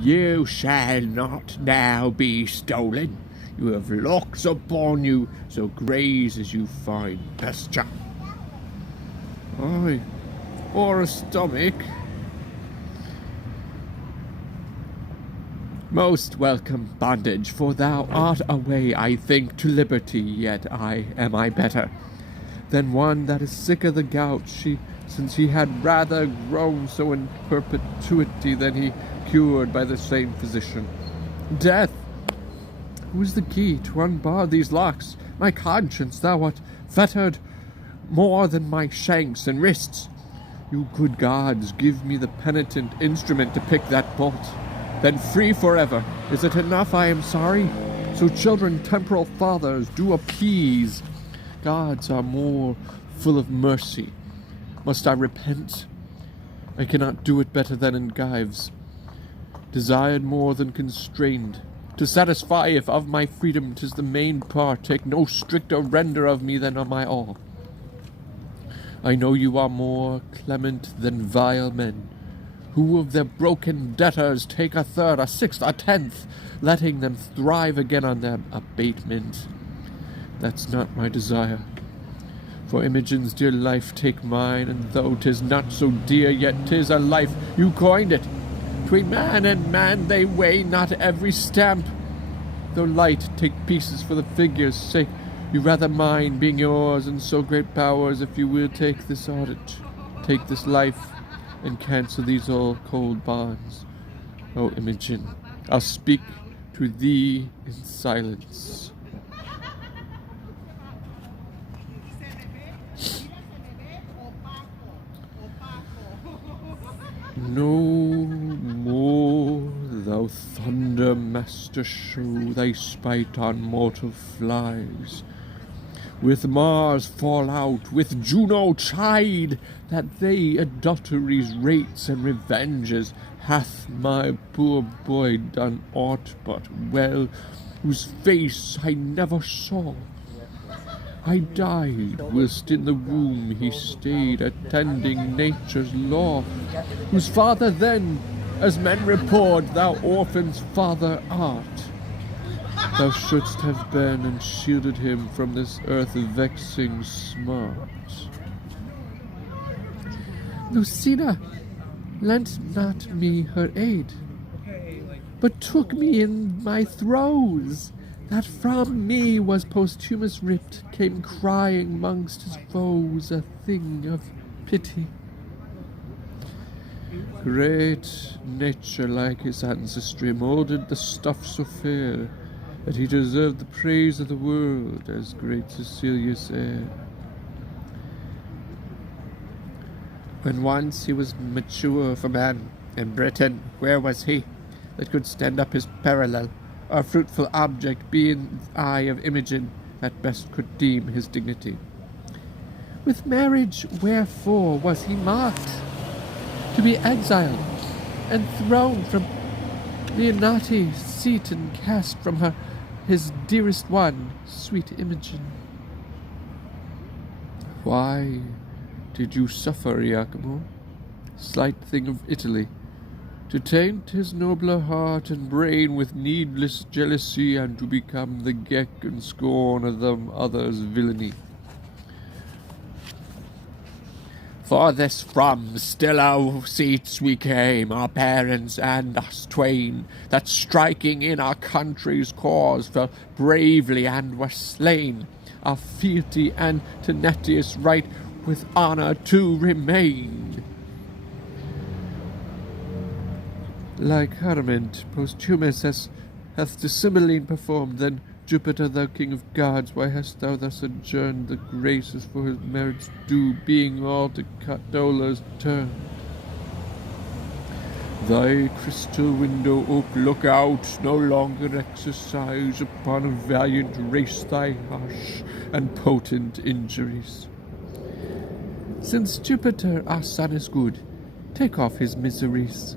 You shall not now be stolen. You have locks upon you, so graze as you find pasture. Aye, or a stomach. Most welcome bondage, for thou art a way, I think, to liberty, yet am I better than one that is sick of the gout, since he had rather grown so in perpetuity than he cured by the same physician. Death, who is the key to unbar these locks? My conscience, thou art fettered more than my shanks and wrists. You good gods, give me the penitent instrument to pick that bolt. Then free forever. Is it enough I am sorry? So children temporal fathers do appease. Gods are more full of mercy. Must I repent? I cannot do it better than in gyves. Desired more than constrained. To satisfy if of my freedom 'tis the main part, take no stricter render of me than of my all. I know you are more clement than vile men, who of their broken debtors take a third, a sixth, a tenth, letting them thrive again on their abatement. That's not my desire. For Imogen's dear life take mine, and though 'tis not so dear, yet 'tis a life. You coined it. 'Tween man and man they weigh not every stamp. Though light, take pieces for the figure's sake. You rather mine, being yours, and so great powers, if you will take this audit, take this life, and cancel these all cold bonds. O Imogen, I'll speak to thee in silence. No more, thou thunder master, show thy spite on mortal flies. With Mars fall out, with Juno chide, that they adulteries, rates, and revenges. Hath my poor boy done aught but well, whose face I never saw? I died, whilst in the womb he stayed, attending nature's law, whose father then, as men report, thou orphan's father art. Thou shouldst have been and shielded him from this earth-vexing smart. Lucina lent not me her aid, but took me in my throes, that from me was posthumous ripped, came crying mongst his foes, a thing of pity. Great nature, like his ancestry, moulded the stuff so fair, that he deserved the praise of the world, as great Cecilia said. When once he was mature for man, in Britain, where was he that could stand up his parallel? Or fruitful object be in the eye of Imogen, that best could deem his dignity. With marriage wherefore was he mocked? To be exiled, and thrown from Leonati seat, and cast from her his dearest one, sweet Imogen. Why did you suffer, Iachimo, slight thing of Italy, to taint his nobler heart and brain with needless jealousy, and to become the geck and scorn of them others' villainy? For this from still our seats we came, our parents and us twain, that striking in our country's cause fell bravely and were slain, our fealty and tenacious right with honour to remain. Like Hermint, posthumous as hath the Cymbeline performed, then Jupiter, thou king of gods, why hast thou thus adjourned the graces for his merits due, being all to Catola's turn? Thy crystal window ope, look out, no longer exercise upon a valiant race thy harsh and potent injuries. Since Jupiter our son is good, take off his miseries.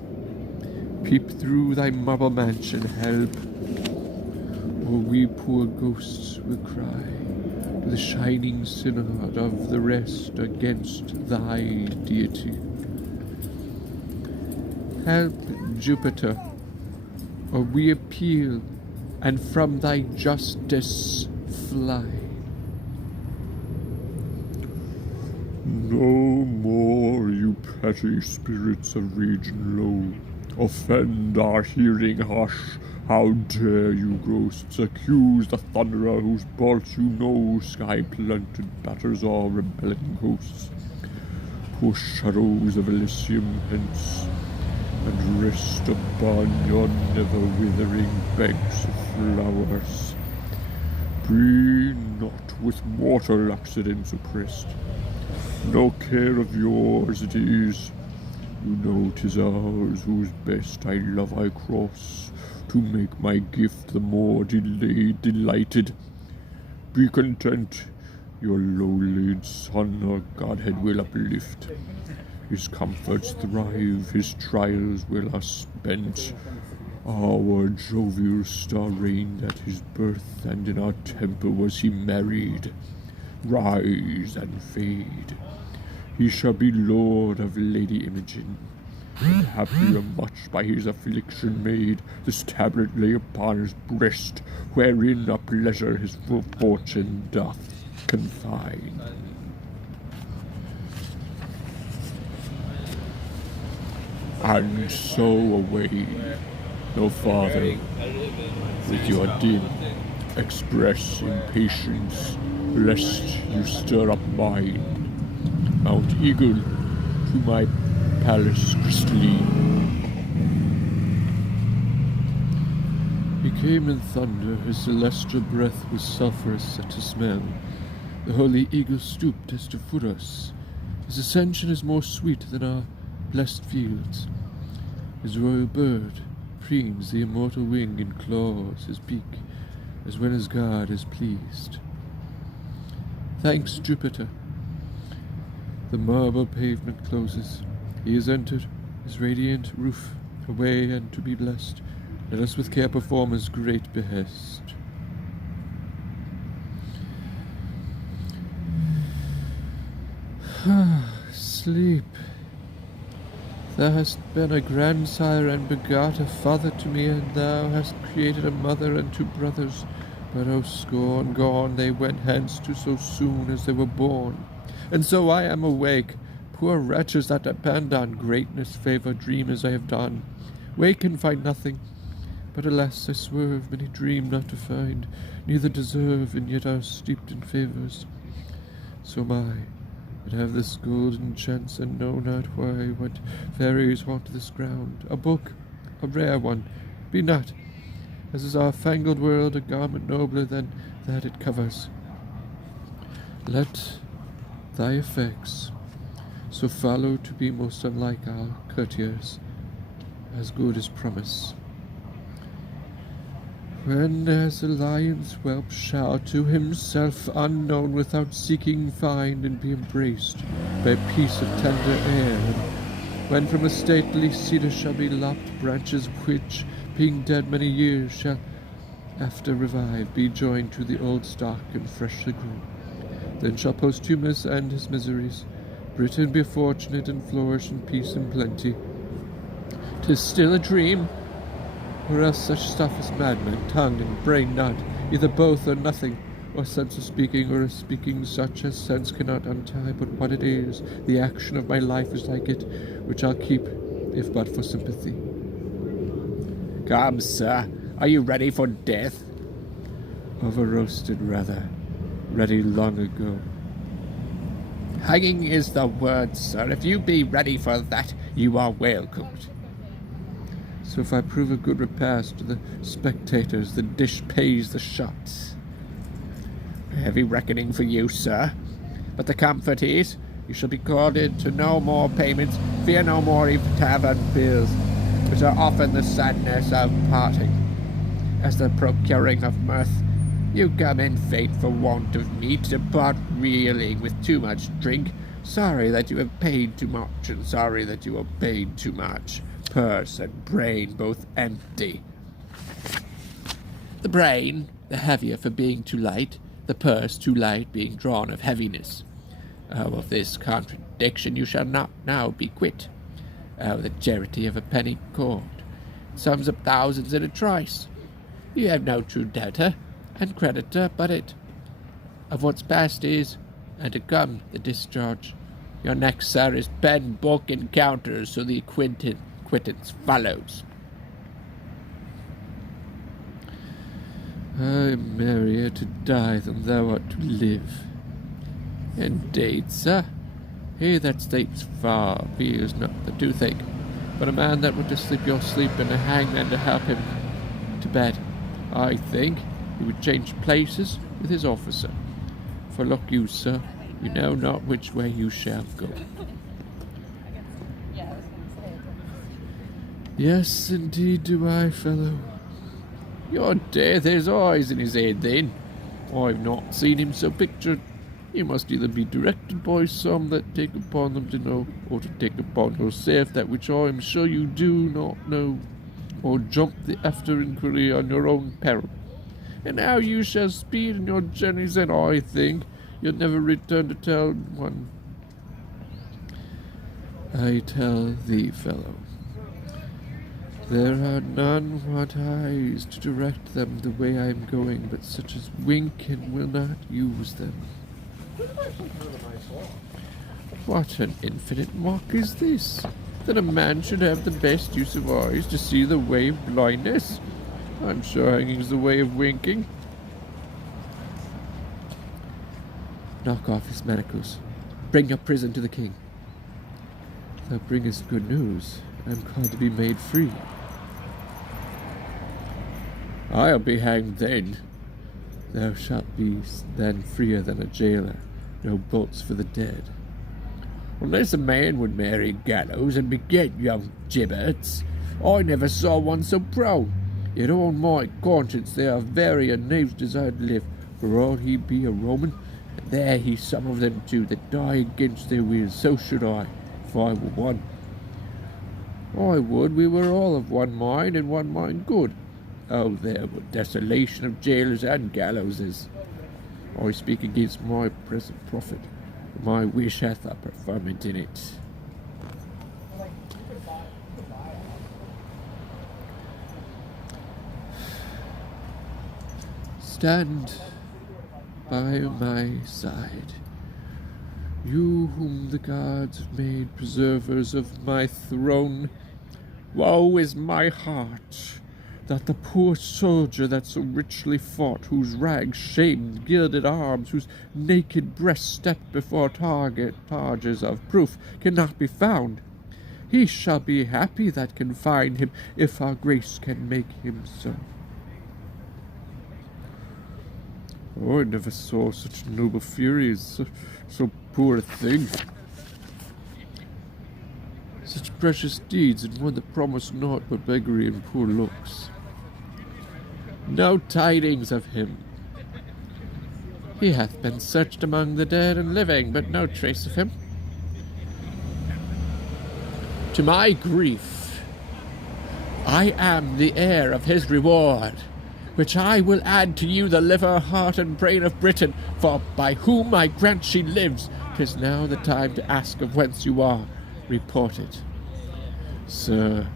Peep through thy marble mansion, help, or we poor ghosts will cry to the shining synod of the rest against thy deity. Help, Jupiter, or we appeal, and from thy justice fly. No more, you petty spirits of region low, offend our hearing hush. How dare you, ghosts, accuse the thunderer whose bolts you know sky-planted batters all rebelling hosts? Push shadows of Elysium hence, and rest upon your never-withering banks of flowers. Be not with mortal accidents oppressed. No care of yours it is. You know 'tis ours whose best I love I cross, to make my gift the more delayed delighted. Be content, your low-laid son our Godhead will uplift. His comforts thrive, his trials will us spent. Our jovial star reigned at his birth, and in our temple was he married. Rise and fade. He shall be lord of Lady Imogen, and happier much by his affliction made. This tablet lay upon his breast, wherein a pleasure his full fortune doth confine. And so away, no farther, with your din, express impatience, lest you stir up mine. Mount Eagle, to my palace crystalline. He came in thunder, his celestial breath was sulphurous at his smell. The holy eagle stooped as to foot us. His ascension is more sweet than our blessed fields. His royal bird preens the immortal wing and claws his beak, as when his God is pleased. Thanks, Jupiter. The marble pavement closes. He has entered his radiant roof, away and to be blessed. Let us with care perform his great behest. Sleep. Thou hast been a grandsire and begot a father to me, and thou hast created a mother and two brothers. But oh, scorn, gone they went hence to so soon as they were born. And so I am awake, poor wretches that depend on greatness, favour, dream as I have done. Wake and find nothing, but alas, I swerve, many dream not to find, neither deserve, and yet are steeped in favours. So am I, but have this golden chance, and know not why, what fairies haunt this ground. A book, a rare one, be not, as is our fangled world, a garment nobler than that it covers. Let thy effects so follow to be most unlike our courtiers, as good as promise. When as a lion's whelp shall to himself unknown without seeking find and be embraced by a piece of tender air, when from a stately cedar shall be lopped branches which, being dead many years, shall after revive, be joined to the old stock and freshly grow. Then shall Posthumus end his miseries, Britain be fortunate and flourish in peace and plenty. 'Tis still a dream, or else such stuff as madman, tongue and brain not, either both or nothing, or sense of speaking, or a speaking such as sense cannot untie. But what it is, the action of my life is like it, which I'll keep, if but for sympathy. Come, sir, are you ready for death? Over-roasted, rather. Ready long ago. Hanging is the word, sir. If you be ready for that, you are well-cooked. So if I prove a good repast to the spectators, the dish pays the shots. A heavy reckoning for you, sir. But the comfort is, you shall be called into no more payments, fear no more even tavern bills, which are often the sadness of parting. As the procuring of mirth, you come in fate for want of meat, depart reeling with too much drink, sorry that you have paid too much, and sorry that you obeyed too much. Purse and brain both empty. The brain, the heavier for being too light, the purse too light being drawn of heaviness. Oh, of this contradiction you shall not now be quit. Oh, the charity of a penny cord. sums up thousands in a trice. You have no true debtor and creditor but it. Of what's past is, and to come, the discharge. Your next, sir, is pen, book, and counters, so the quittance follows. I am merrier to die than thou art to live. Indeed, sir. He that sleeps far fears not the toothache, but a man that would to sleep your sleep and a hangman to help him to bed. I think he would change places with his officer. For look you, sir, you know not which way you shall go. Yes, indeed do I, fellow. Your death is eyes in his head, then. I've not seen him so pictured. He must either be directed by some that take upon them to know, or to take upon yourself that which I am sure you do not know, or jump the after inquiry on your own peril. And how you shall speed in your journeys, and I think you'll never return to tell one. I tell thee, fellow, there are none want eyes to direct them the way I am going, but such as wink and will not use them. What an infinite mock is this, that a man should have the best use of eyes to see the way of blindness? I'm sure hanging's the way of winking. Knock off his manacles. Bring your prison to the king. Thou bringest good news. I am called to be made free. I'll be hanged then. Thou shalt be then freer than a jailer. No bolts for the dead. Unless a man would marry gallows and beget young gibbets, I never saw one so proud. Yet on my conscience there are very knaves desire to live, for all he be a Roman, and there he some of them too that die against their wills. So should I, if I were one. I would we were all of one mind, and one mind good. Oh, there were desolation of jailers and gallowses. I speak against my present profit. My wish hath a preferment in it. Stand by my side, you whom the gods have made preservers of my throne. Woe is my heart that the poor soldier that so richly fought, whose rags shamed gilded arms, whose naked breast stepped before targes of proof, cannot be found. He shall be happy that can find him, if our grace can make him so. Oh, I never saw such noble furies, so poor a thing. Such precious deeds, and one that promised naught but beggary and poor looks. No tidings of him. He hath been searched among the dead and living, but no trace of him. To my grief, I am the heir of his reward, which I will add to you the liver, heart, and brain of Britain, for by whom I grant she lives, 'tis now the time to ask of whence you are. Report it. Sir,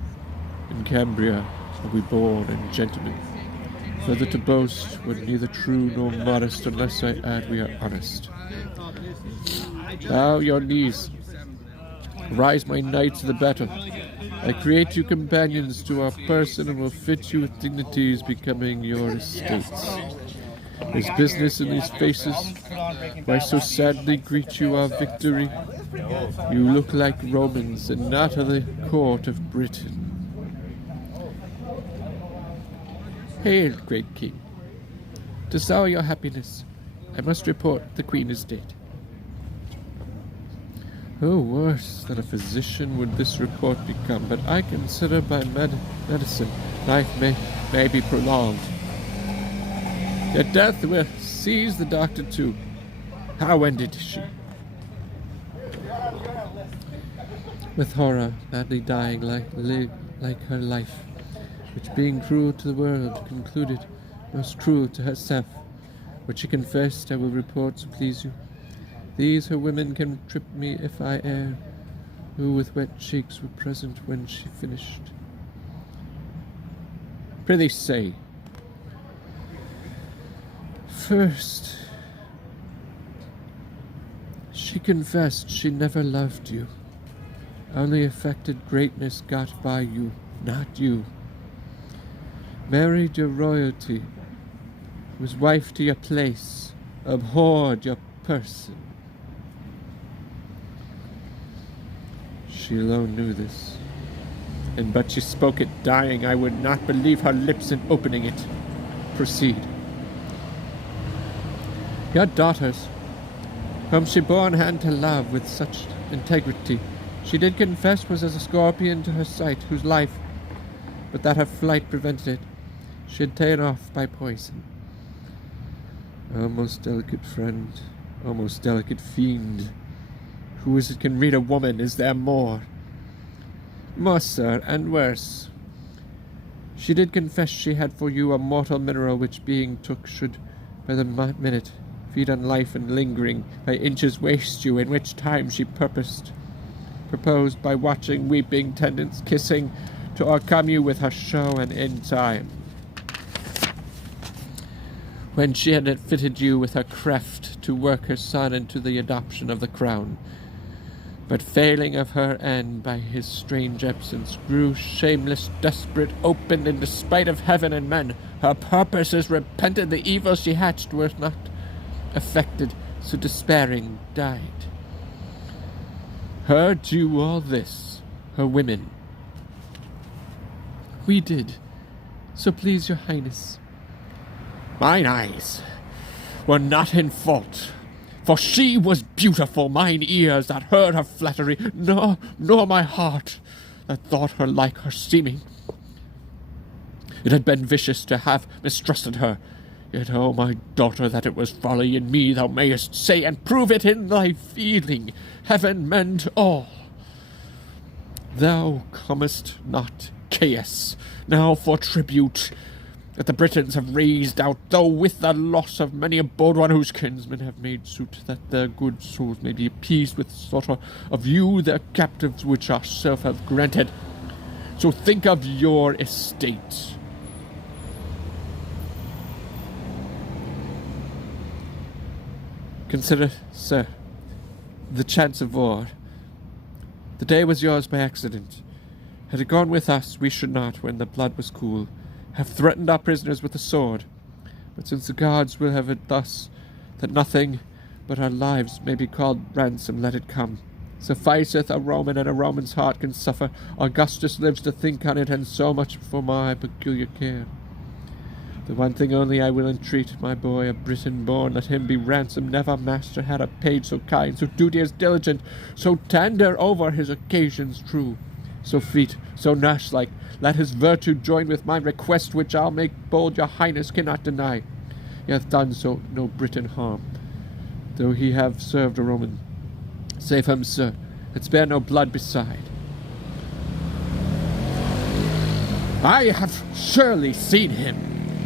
in Cambria are we born, and gentlemen. Further to boast, we're neither true nor modest, unless I add we are honest. Bow your knees. Rise, my knights of the battle. I create you companions to our person, and will fit you with dignities becoming your estates. There's business in these faces. Why so sadly greet you our victory? You look like Romans, and not of the court of Britain. Hail, great king. To sour your happiness, I must report the queen is dead. Oh, worse than a physician would this report become, but I consider by medicine life may be prolonged. Yet death will seize the doctor too. How ended she? With horror, madly dying like her life, which being cruel to the world, concluded most cruel to herself, which she confessed I will report to please you. These her women can trip me if I err, who with wet cheeks were present when she finished. Prithee say. First, she confessed she never loved you, only affected greatness got by you, not you. Married your royalty, was wife to your place, abhorred your person. She alone knew this, and but she spoke it dying, I would not believe her lips in opening it. Proceed. Your daughters, whom she bore in hand to love with such integrity, she did confess was as a scorpion to her sight, whose life, but that her flight prevented it, she had ta'en off by poison. O most delicate friend, O most delicate fiend, who is it can read a woman? Is there more? More, sir, and worse. She did confess she had for you a mortal mineral which being took should by the minute feed on life and lingering by inches waste you, in which time she proposed by watching, weeping, tendance, kissing, to o'ercome you with her show and in time. When she had fitted you with her craft to work her son into the adoption of the crown, but failing of her end by his strange absence, grew shameless, desperate, open, in despite of heaven and men, her purposes repented, the evil she hatched were not affected, so despairing died. Her do all this, her women. We did, so please your highness. Mine eyes were not in fault, for she was beautiful, mine ears that heard her flattery, nor my heart that thought her like her seeming. It had been vicious to have mistrusted her, yet, O my daughter, that it was folly in me thou mayest say, and prove it in thy feeling. Heaven mend all. Thou comest not, Caius, now for tribute that the Britons have raised out, though with the loss of many a bold one whose kinsmen have made suit, that their good souls may be appeased with slaughter of you, their captives, which ourself have granted. So think of your estate. Consider, sir, the chance of war. The day was yours by accident. Had it gone with us, we should not, when the blood was cool, have threatened our prisoners with the sword. But since the gods will have it thus, that nothing but our lives may be called ransom, let it come. Sufficeth a Roman, and a Roman's heart can suffer. Augustus lives to think on it, and so much for my peculiar care. The one thing only I will entreat, my boy, a Briton born, let him be ransomed. Never master had a page so kind, so duteous diligent, so tender over his occasions true, so fleet, so nurse-like. Let his virtue join with my request, which I'll make bold your highness cannot deny. He hath done so no Briton harm, though he have served a Roman. Save him, sir, and spare no blood beside. I have surely seen him.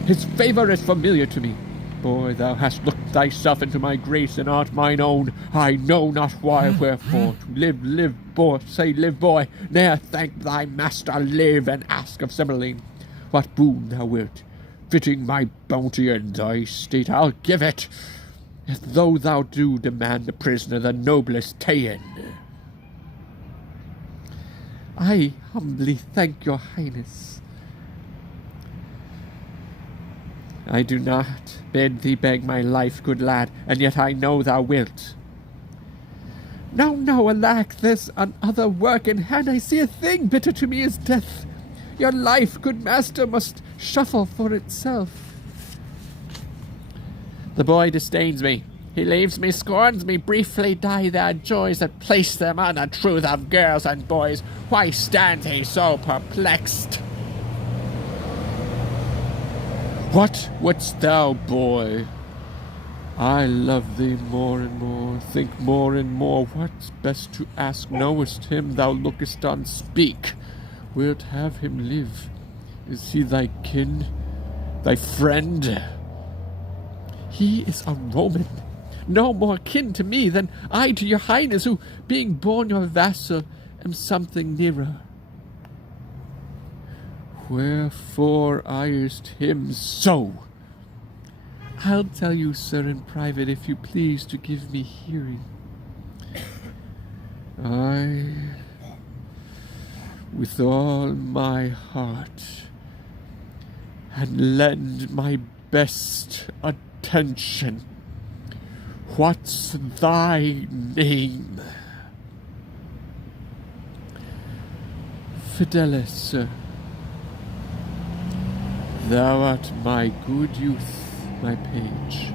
His favour is familiar to me. Boy, thou hast looked thyself into my grace, and art mine own. I know not why, wherefore. To live, boy, say live, boy. Ne'er thank thy master, live, and ask of Cymbeline what boon thou wilt. Fitting my bounty in thy state, I'll give it, if though thou do demand the prisoner, the noblest ta'en. I humbly thank your highness. I do not bid thee beg my life, good lad, and yet I know thou wilt. No, alack, there's another work in hand. I see a thing bitter to me as death. Your life, good master, must shuffle for itself. The boy disdains me. He leaves me, scorns me. Briefly die their joys that place them on the truth of girls and boys. Why stands he so perplexed? What wouldst thou, boy? I love thee more and more, think more and more. What's best to ask? Knowest him thou lookest on? Speak. Wilt have him live? Is he thy kin, thy friend? He is a Roman, no more kin to me than I to your highness, who, being born your vassal, am something nearer. wherefore eyest him so? I'll tell you, sir, in private, if you please to give me hearing. I, with all my heart, and lend my best attention. What's thy name? Fidelis, sir. Thou art my good youth, my page.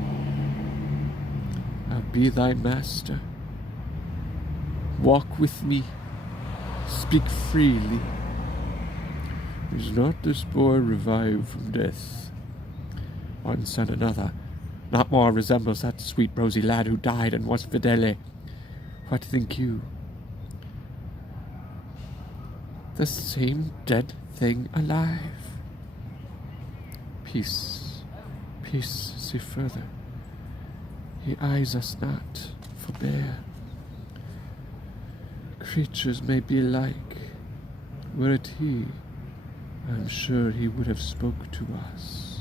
I'll be thy master. Walk with me, speak freely. Is not this boy revived from death? One son another, not more resembles that sweet rosy lad who died and was Fidele. What think you? The same dead thing alive. Peace, peace, see further. He eyes us not, forbear. Creatures may be like, were it he, I'm sure he would have spoke to us.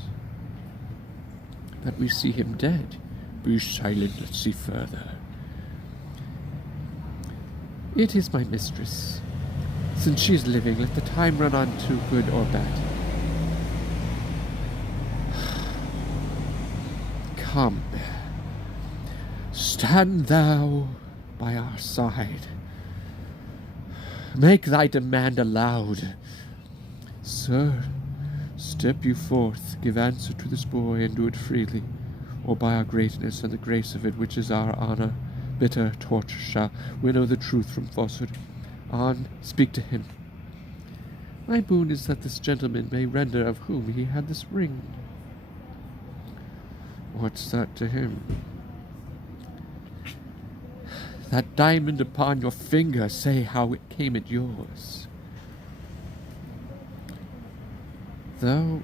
That we see him dead, be silent, let's see further. It is my mistress. Since she is living, let the time run on to good or bad. Come, stand thou by our side. Make thy demand aloud. Sir, step you forth, give answer to this boy, and do it freely, or by our greatness and the grace of it, which is our honour, bitter torture shall winnow the truth from falsehood. On, speak to him. My boon is that this gentleman may render of whom he had this ring. What's that to him? That diamond upon your finger, say how it came at yours. Thou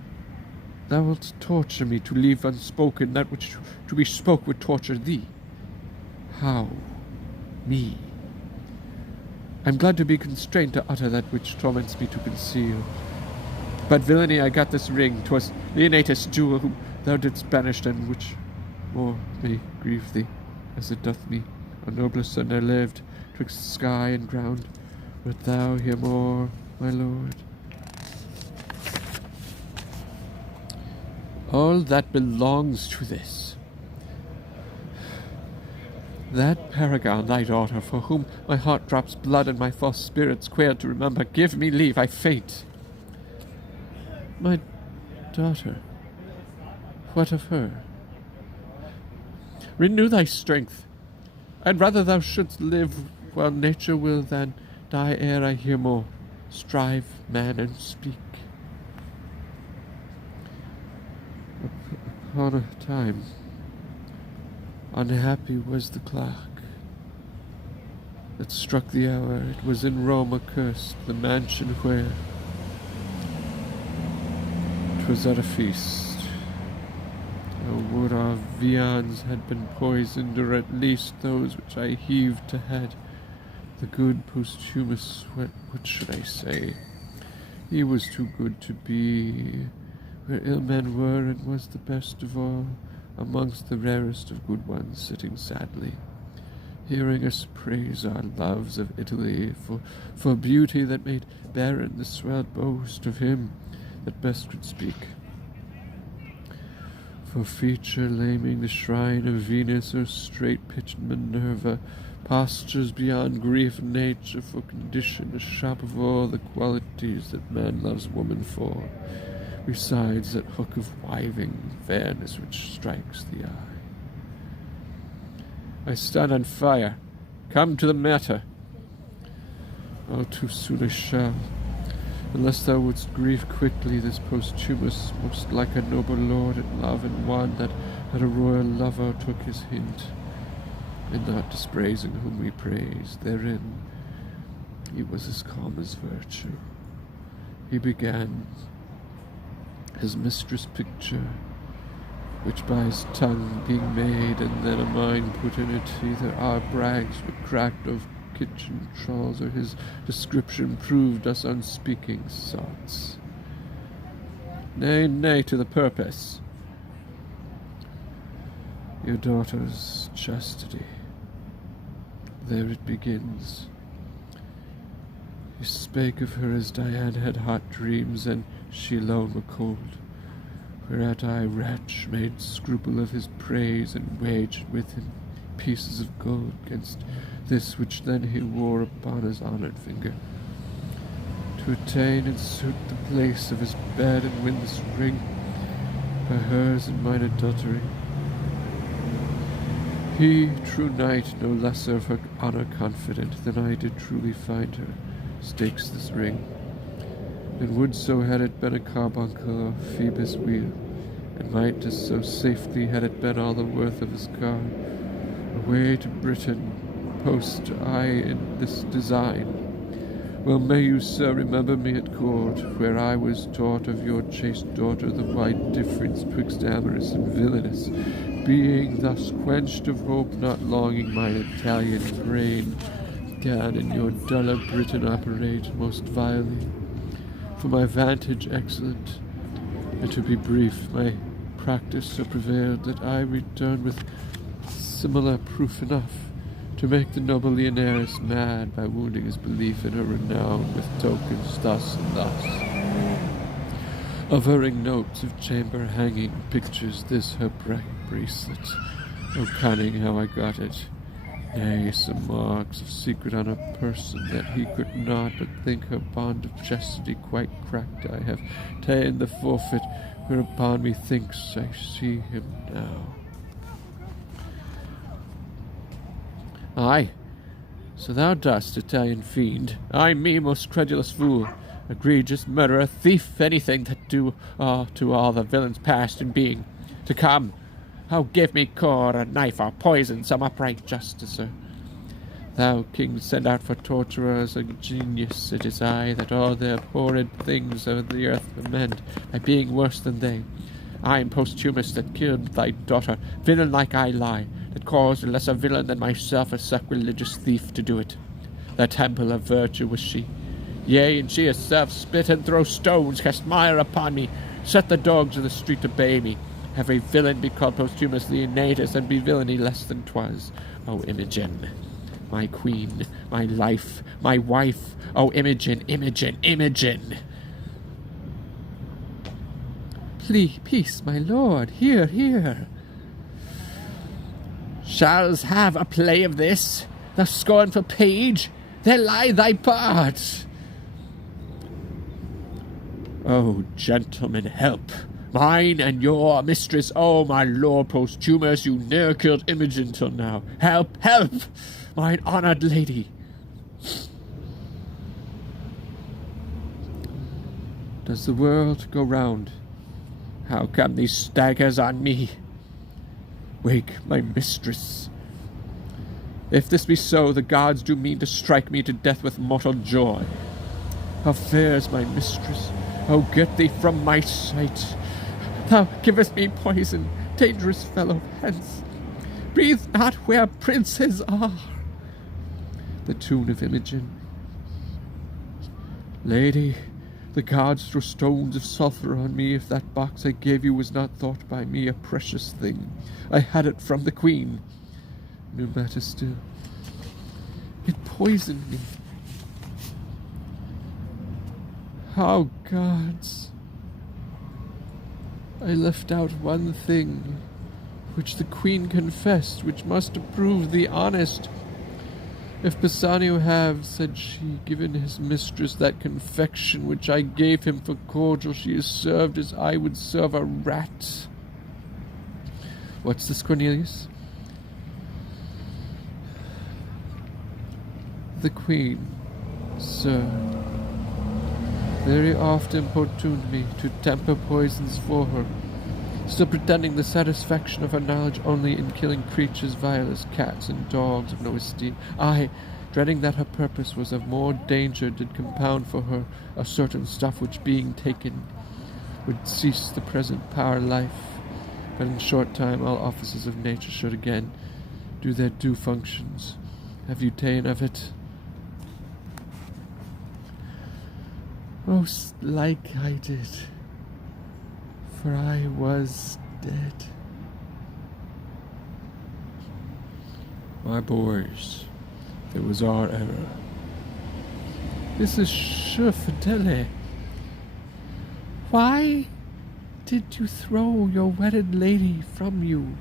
wilt torture me to leave unspoken that which to be spoke would torture thee. How? Me? I'm glad to be constrained to utter that which torments me to conceal. But villainy, I got this ring. 'Twas Leonatus' jewel whom thou didst banish, and which more may grieve thee, as it doth me. A nobler son there lived, twixt sky and ground. Wilt thou hear more, my lord? All that belongs to this. That paragon, thy daughter, for whom my heart drops blood and my false spirits quail to remember, give me leave, I faint. My daughter, what of her? Renew thy strength. I'd rather thou shouldst live while nature will than die ere I hear more. Strive, man, and speak. Upon a time, unhappy was the clock that struck the hour. It was in Rome accursed, the mansion where 'twas at a feast. Oh, would our viands had been poisoned, or at least those which I heaved to head. The good Posthumus, what should I say? He was too good to be where ill men were, and was the best of all, amongst the rarest of good ones, sitting sadly, hearing us praise our loves of Italy, for beauty that made barren the swelled boast of him that best could speak. For feature laming the shrine of Venus, or straight-pitched Minerva, postures beyond grief nature, for condition a shop of all the qualities that man loves woman for, besides that hook of wiving fairness which strikes the eye. I stand on fire. Come to the matter. Oh, too soon I shall. Unless thou wouldst grieve quickly, this Posthumus, most like a noble lord in love, and one that at a royal lover took his hint, in not dispraising whom we praise. Therein he was as calm as virtue. He began his mistress' picture, which by his tongue being made, and then a mind put in it, either our brags were cracked of kitchen trulls, or his description proved us unspeaking sots. Nay, nay, to the purpose. Your daughter's chastity. There it begins. You spake of her as Diane had hot dreams, and she alone were cold. Whereat I, wretch, made scruple of his praise, and waged with him pieces of gold against this which then he wore upon his honoured finger, to attain and suit the place of his bed, and win this ring by hers and mine adultery. He, true knight, no lesser of her honour confident than I did truly find her, stakes this ring, and would so had it been a carbuncle or Phoebus' wheel, and might just so safely had it been all the worth of his car. Away to Britain post I in this design. Well may you, sir, remember me at court, where I was taught of your chaste daughter the wide difference twixt amorous and villainous, being thus quenched of hope, not longing mine Italian brain can in your duller Britain operate most vilely. For my vantage excellent, and to be brief, my practice so prevailed that I return with similar proof enough to make the noble Leonaris mad by wounding his belief in her renown with tokens thus and thus. Averring notes of chamber hanging, pictures this her bracelet. Oh, cunning how I got it! Nay, some marks of secret on her person, that he could not but think her bond of chastity quite cracked. I have ta'en the forfeit, whereupon methinks I see him now. Aye, so thou dost, Italian fiend. Ay me, most credulous fool, egregious murderer, thief, anything that do to all the villains past and being to come. Oh, give me cord, a knife, or poison, some upright justicer. Thou, king, send out for torturers a genius. It is I that all the abhorred things of the earth amend, by being worse than they. I am Posthumus that killed thy daughter, villain like I lie, that caused a lesser villain than myself, a sacrilegious thief, to do it. The temple of virtue was she. Yea, and she herself spit and throw stones, cast mire upon me, set the dogs of the street to bay me. Every villain be called Posthumus Leonatus, and be villainy less than 'twas. O Imogen, my queen, my life, my wife, O Imogen, Imogen, Imogen! Peace, my lord, here, here. Shall's have a play of this, thou scornful page? There lie thy part. O gentlemen, help! Mine and your mistress, oh my lord Posthumus, you ne'er killed Imogen till now. Help, help, mine honoured lady. Does the world go round? How come these staggers on me? Wake, my mistress. If this be so, the gods do mean to strike me to death with mortal joy. How fares my mistress? Oh, get thee from my sight. Thou givest me poison, dangerous fellow, hence. Breathe not where princes are. The tune of Imogen. Lady, the gods throw stones of sulphur on me if that box I gave you was not thought by me a precious thing. I had it from the queen. No matter still. It poisoned me. How, gods! I left out one thing, which the queen confessed, which must approve thee honest. If Bassanio have, said she, given his mistress that confection which I gave him for cordial, she is served as I would serve a rat. What's this, Cornelius? The queen, sir, very oft importuned me to temper poisons for her, still pretending the satisfaction of her knowledge only in killing creatures vile as cats and dogs of no esteem. I, dreading that her purpose was of more danger, did compound for her a certain stuff which, being taken, would cease the present power life, but in short time all offices of nature should again do their due functions. Have you ta'en of it? Most like I did. for I was dead. My boys, it was our error. This is Sir Fidele. Why did you throw your wedded lady from you?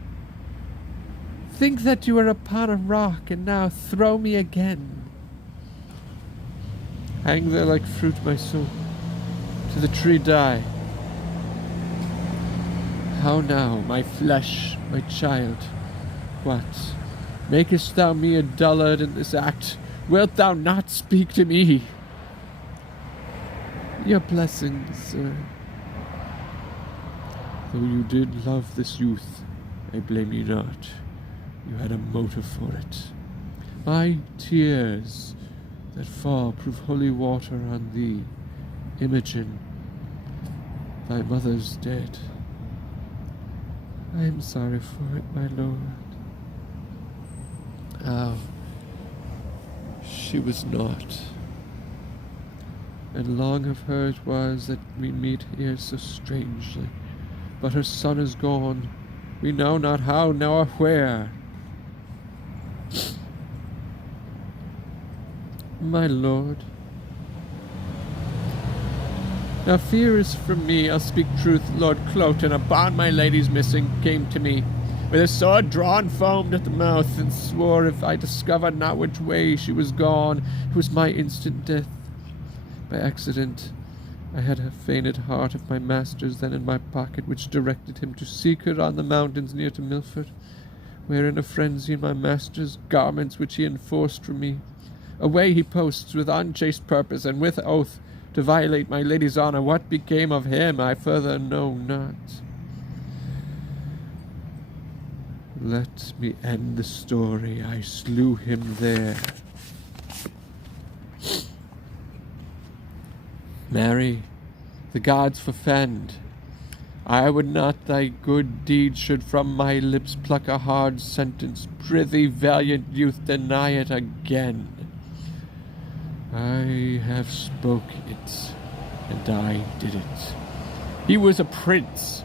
Think that you are upon a rock, and now throw me again. Hang there like fruit, my soul, to the tree die. How now, my flesh, my child? What? Makest thou me a dullard in this act? Wilt thou not speak to me? Your blessings, sir. Though you did love this youth, I blame you not. You had a motive for it. My tears that fall prove holy water on thee. Imogen, thy mother's dead. I am sorry for it, my lord. Oh, she was not. And long of her it was that we meet here so strangely. But her son is gone, we know not how nor where. My lord, now fear is from me, I'll speak truth. Lord Cloten, upon my lady's missing, came to me, with his sword drawn, foamed at the mouth, and swore if I discovered not which way she was gone, it was my instant death. By accident, I had a fainted heart of my master's then in my pocket, which directed him to seek her on the mountains near to Milford, where in a frenzy my master's garments, which he enforced from me, away he posts with unchaste purpose, and with oath, to violate my lady's honour. What became of him I further know not. Let me end the story. I slew him there. Mary, the gods forfend. I would not thy good deed should from my lips pluck a hard sentence. Prithee, valiant youth, deny it again. I have spoke it, and I did it. He was a prince,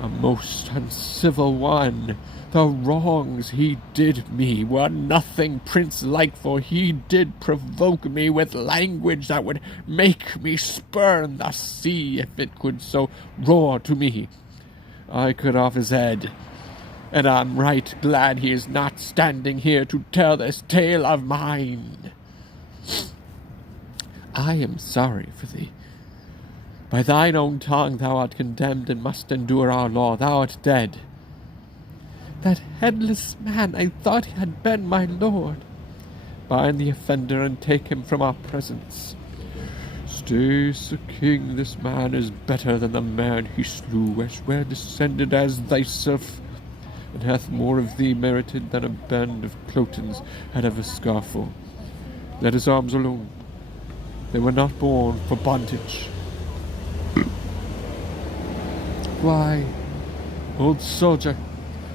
a most uncivil one. The wrongs he did me were nothing prince-like, for he did provoke me with language that would make me spurn the sea if it could so roar to me. I cut off his head, and I'm right glad he is not standing here to tell this tale of mine. I am sorry for thee. By thine own tongue thou art condemned and must endure our law. Thou art dead. That headless man, I thought he had been my lord. Bind the offender and take him from our presence. Stay, Sir King, this man is better than the man he slew, as well descended as thyself, and hath more of thee merited than a band of Clotons had ever scarful. Let his arms alone. They were not born for bondage. Why, old soldier,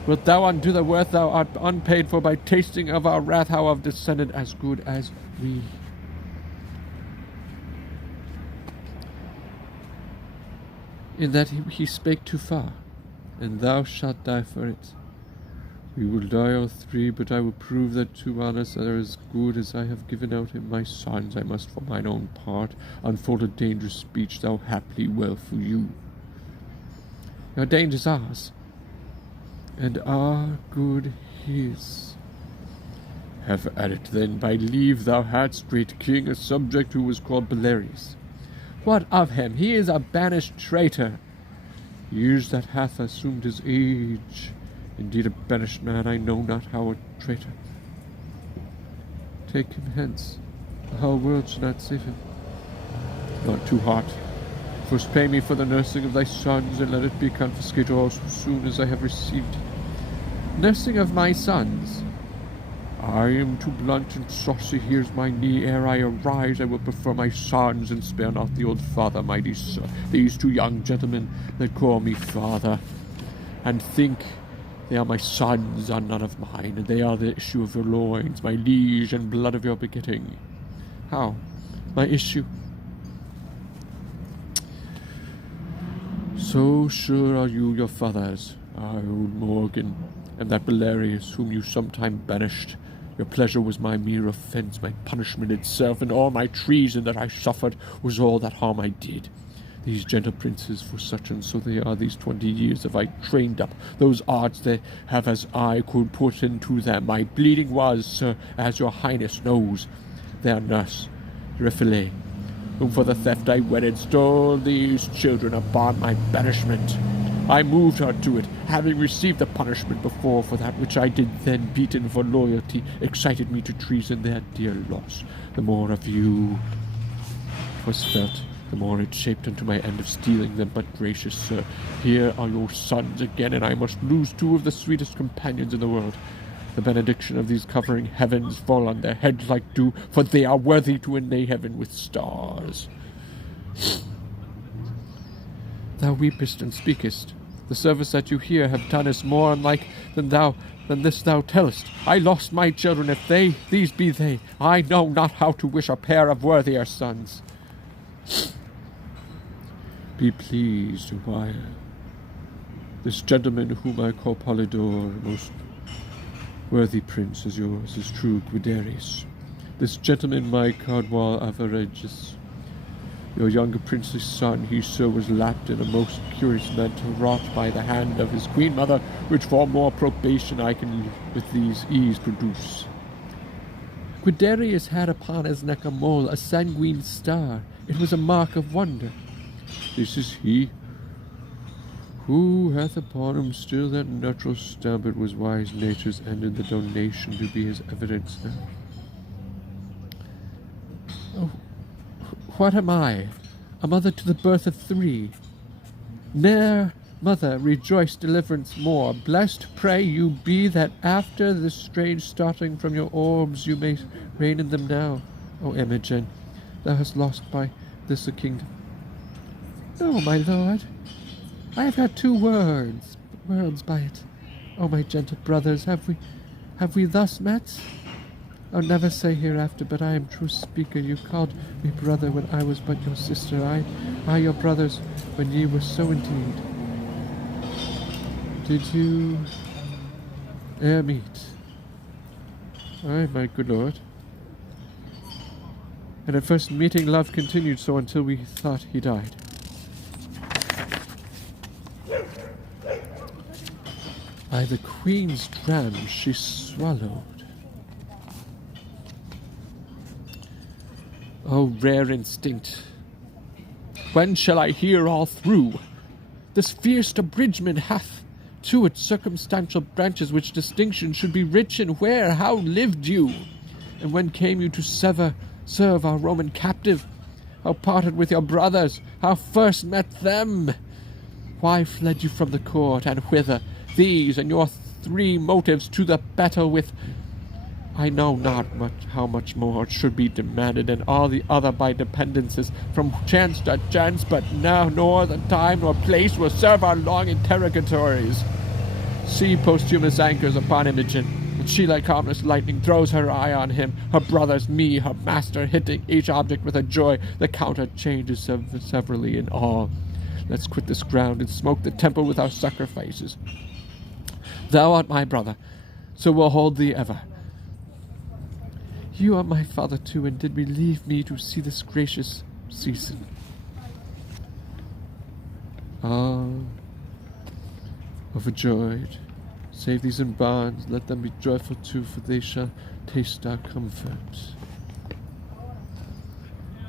wilt thou undo the worth thou art unpaid for by tasting of our wrath, how of descended as good as we? In that he spake too far, and thou shalt die for it. We will die all three, but I will prove that two honors are as good as I have given out in my sons. I must for mine own part unfold a dangerous speech, though haply well for you. Your danger's ours, and our good his. Have at it then, by leave. Thou hadst, great king, a subject who was called Belarius. What of him? He is a banished traitor. Years that hath assumed his age. Indeed, a banished man, I know not how a traitor. Take him hence. The whole world should not save him. Not too hot. First pay me for the nursing of thy sons, and let it be confiscated all so soon as I have received it. Nursing of my sons? I am too blunt and saucy. Here's my knee. Ere I arise, I will prefer my sons, and spare not the old father, mighty sir. These two young gentlemen that call me father, and think they are my sons, are none of mine, and they are the issue of your loins, my liege, and blood of your begetting. How? My issue? So sure are you your fathers, I, old Morgan, and that Belarius, whom you sometime banished. Your pleasure was my mere offence, my punishment itself, and all my treason that I suffered was all that harm I did. These gentle princes, for such and so they are, these 20 years have I trained up, those arts they have as I could put into them. My bleeding was, sir, as your highness knows, their nurse, Euryphile, whom for the theft I wedded, stole these children upon my banishment. I moved her to it, having received the punishment before for that which I did then, beaten for loyalty, excited me to treason, their dear loss. The more of you 'twas felt, the more it shaped unto my end of stealing them. But gracious sir, here are your sons again, and I must lose two of the sweetest companions in the world. The benediction of these covering heavens fall on their heads like dew, for they are worthy to inlay heaven with stars. Thou weepest and speakest. The service that you here have done is more unlike than this thou tellest. I lost my children, if these be they. I know not how to wish a pair of worthier sons. Be pleased a while. This gentleman whom I call Polydore, most worthy prince as yours, is true Guiderius. This gentleman my Cardwal Avaregis, your younger prince's son, he so was lapped in a most curious mantle wrought by the hand of his queen mother, which for more probation I can with these ease produce. Guiderius had upon his neck a mole, a sanguine star. It was a mark of wonder. This is he who hath upon him still that natural stamp. It was wise nature's end in the donation to be his evidence now. Oh, what am I? A mother to the birth of 3. Ne'er, mother, rejoice deliverance more. Blessed pray you be that after this strange starting from your orbs you may reign in them now. O Imogen, thou hast lost by this a kingdom. No, my lord, I have had 2 worlds by it. O my gentle brothers, have we thus met? I'll never say hereafter, but I am true speaker. You called me brother when I was but your sister. I your brothers when ye were so indeed. Did you e'er meet? Aye, my good lord. And at first meeting love continued so until we thought he died. By the queen's dram she swallowed. O rare instinct! When shall I hear all through? This fierce abridgment hath to it circumstantial branches which distinction should be rich in. Where, how lived you? And when came you to serve our Roman captive? How parted with your brothers? How first met them? Why fled you from the court, and whither? These and your 3 motives to the battle with. I know not how much more should be demanded, and all the other by dependences from chance to chance, but now nor the time nor place will serve our long interrogatories. See posthumous anchors upon Imogen, and she like harmless lightning throws her eye on him, her brothers me, her master, hitting each object with a joy. The counter changes severally in all. Let's quit this ground and smoke the temple with our sacrifices. Thou art my brother, so will hold thee ever. You are my father too, and did relieve me to see this gracious season. Ah, overjoyed. Save these in bonds, let them be joyful too, for they shall taste our comfort.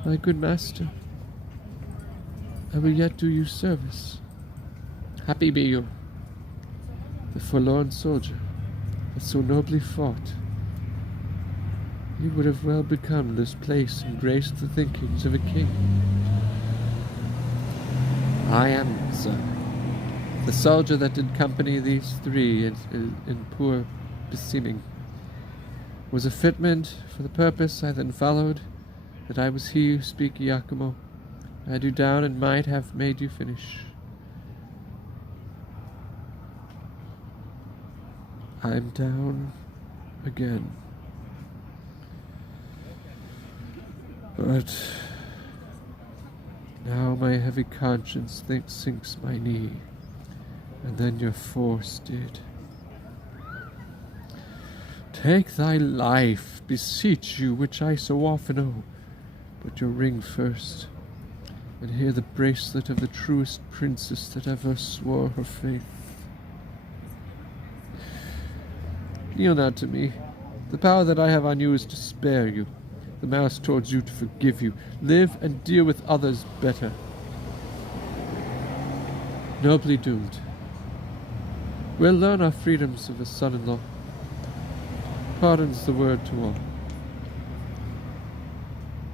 My good master, I will yet do you service. Happy be you, the forlorn soldier that so nobly fought. You would have well become this place and graced the thinkings of a king. I am, sir, the soldier that did company these 3 in poor beseeming. Was a fitment for the purpose I then followed, that I was he who speak Iachimo. I do down and might have made you finish. I'm down again. But Now my heavy conscience sinks my knee, and then your force did. Take thy life, beseech you, which I so often owe, but your ring first, and here the bracelet of the truest princess that ever swore her faith. Kneel not to me. The power that I have on you is to spare you, the malice towards you to forgive you. Live and deal with others better. Nobly doomed. We'll learn our freedoms of a son-in-law. Pardon's the word to all.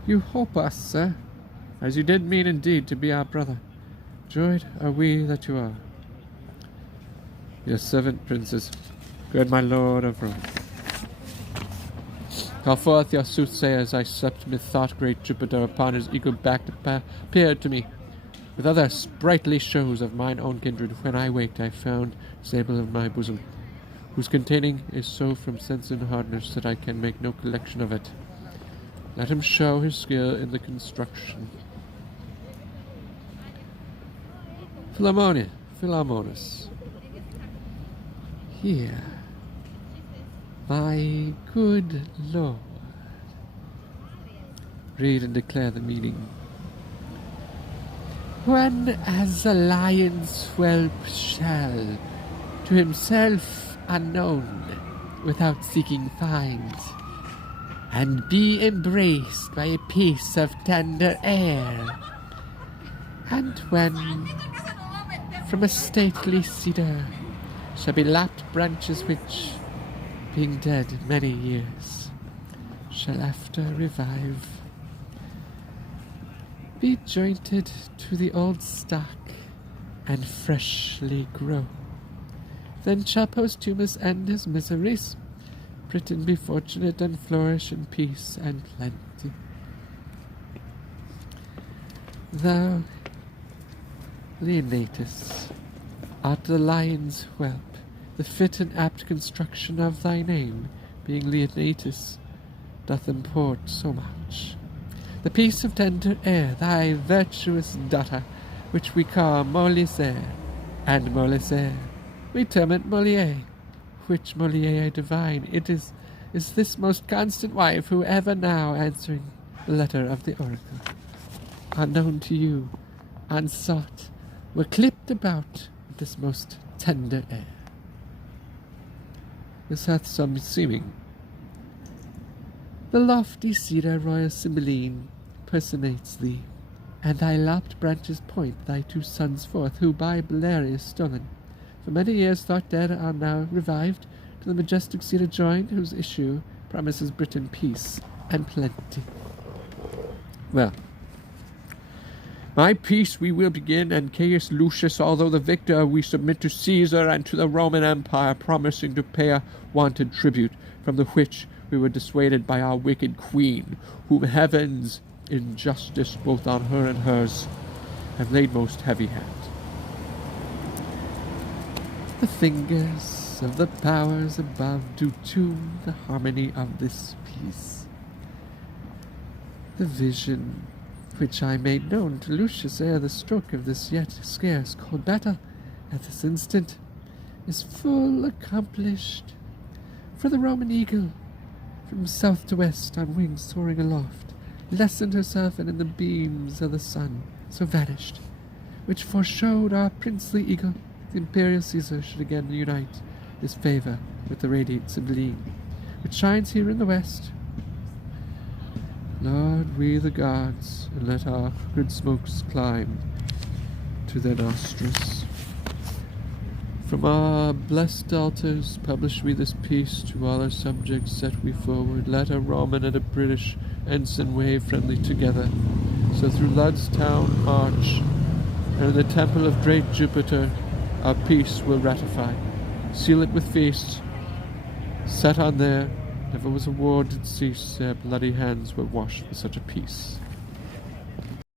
You hope us, sir, as you did mean indeed to be our brother. Joyed are we that you are. Your servant, princess, good my lord of Rome. Call forth your soothsayers. I slept methought great Jupiter upon his eagle back appeared to me, with other sprightly shows of mine own kindred. When I waked, I found sable in my bosom, whose containing is so from sense and hardness that I can make no collection of it. Let him show his skill in the construction. Philomonus, here, my good lord. Read and declare the meaning. When as a lion's whelp shall, to himself unknown, without seeking find, and be embraced by a piece of tender air, and when from a stately cedar shall be lapped branches which, being dead many years, shall after revive, be jointed to the old stock, and freshly grow. Then shall Posthumus end his miseries, Britain be fortunate and flourish in peace and plenty. Thou, Leonatus, art the lion's whelp, the fit and apt construction of thy name, being Leonatus, doth import so much. The piece of tender air, thy virtuous daughter, which we call Molisere, and Molisere, we term it Moliere, which Moliere divine. It is this most constant wife who ever now answering the letter of the oracle, unknown to you, unsought, were clipped about with this most tender air. This hath some seeming. The lofty cedar royal Cymbeline personates thee, and thy lopped branches point thy two sons forth, who by Belarius stolen, for many years thought dead, are now revived, to the majestic cedar joined, whose issue promises Britain peace and plenty. Well, my peace we will begin, and Caius Lucius, although the victor, we submit to Caesar and to the Roman Empire, promising to pay a wonted tribute, from the which we were dissuaded by our wicked queen, whom heaven's injustice both on her and hers have laid most heavy hand. The fingers of the powers above do tune the harmony of this peace. The vision which I made known to Lucius ere the stroke of this yet scarce cold battle at this instant is full accomplished. For the Roman eagle, from south to west on wings soaring aloft, lessened herself, and in the beams of the sun so vanished, which foreshowed our princely eagle, the imperial Caesar, should again unite his favour with the radiant Cymbeline, which shines here in the west. Lord, we the gods, and let our good smokes climb to their nostrils. From our blessed altars publish we this peace, to all our subjects set we forward. Let a Roman and a British ensign wave friendly together, so through Lud's town march, and in the temple of great Jupiter our peace will ratify. Seal it with feasts, set on there, never was a war did cease, ere bloody hands were washed for such a peace.